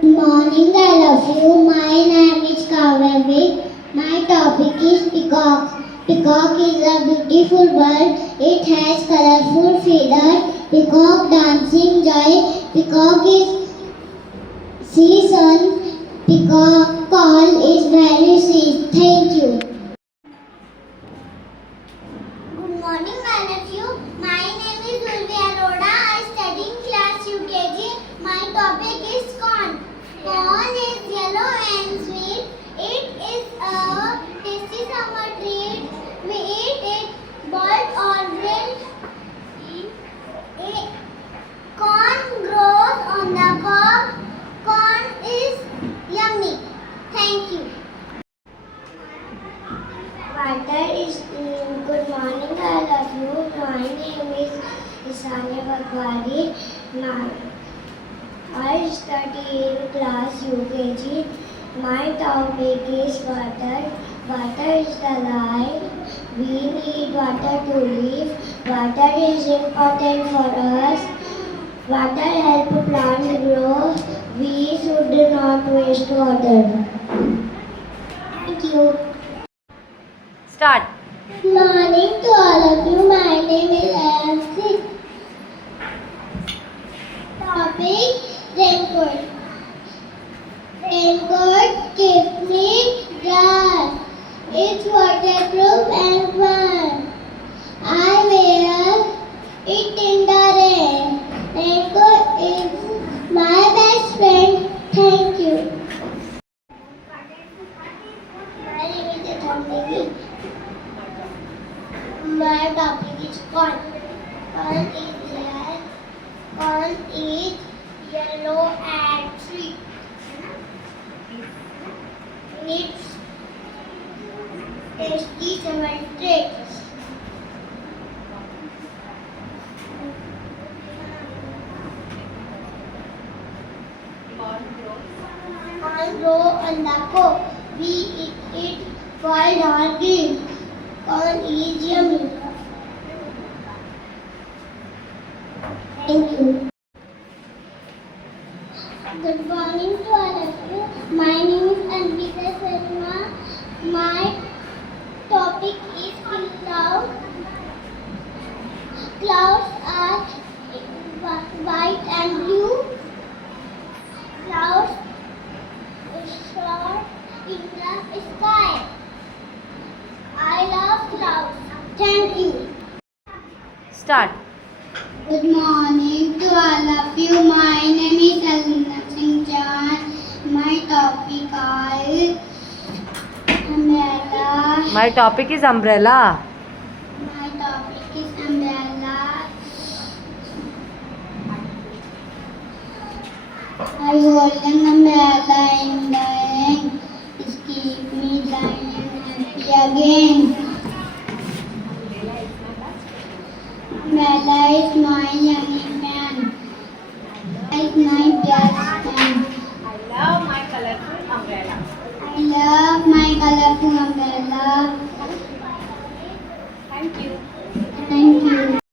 Good morning, I love you. My name is Kavya. My topic is peacock. Peacock is a beautiful bird. It has colorful feathers. Peacock dancing joy. Peacock is season. Peacock call is very sweet. Thank you. Good morning, all of you. My name is Urvi Arora. I study in class UKG. My topic is corn. Corn is yellow and sweet. It is a tasty summer treat. We eat it boiled or grilled. Corn grows on the cob. Corn is yummy. Thank you. Water is good morning, I love you. My name is Isanya Bagwari. I study in class UKG. My topic is water. Water is the life. We need water to live. Water is important for us. Water helps plants grow. We should not waste water. Thank you. Start. Good morning to all of you. My name is Ayamsi. Topic raincoat. Raincoat keeps me dry. It's waterproof and fun. I wear it in the rain. Raincoat is my best friend. Thank you. My name is Athamdevi. My topic is corn. Corn is red. Corn is yellow and sweet. It's tasty summer treat. Corn grow on the cob. We eat it boiled or grilled. Corn is yummy. Thank you. Good morning to all of you. My name is Anvita Sharma. My topic is cloud. Clouds are white and blue. Clouds soar in the sky. I love clouds. Thank you. Start. Good morning to all of you. My name is Alina Singh Jan. My topic is umbrella. My topic is umbrella. My topic is umbrella. I hold an umbrella in the hand. It keeps me dry and happy again. Umbrella is my yummy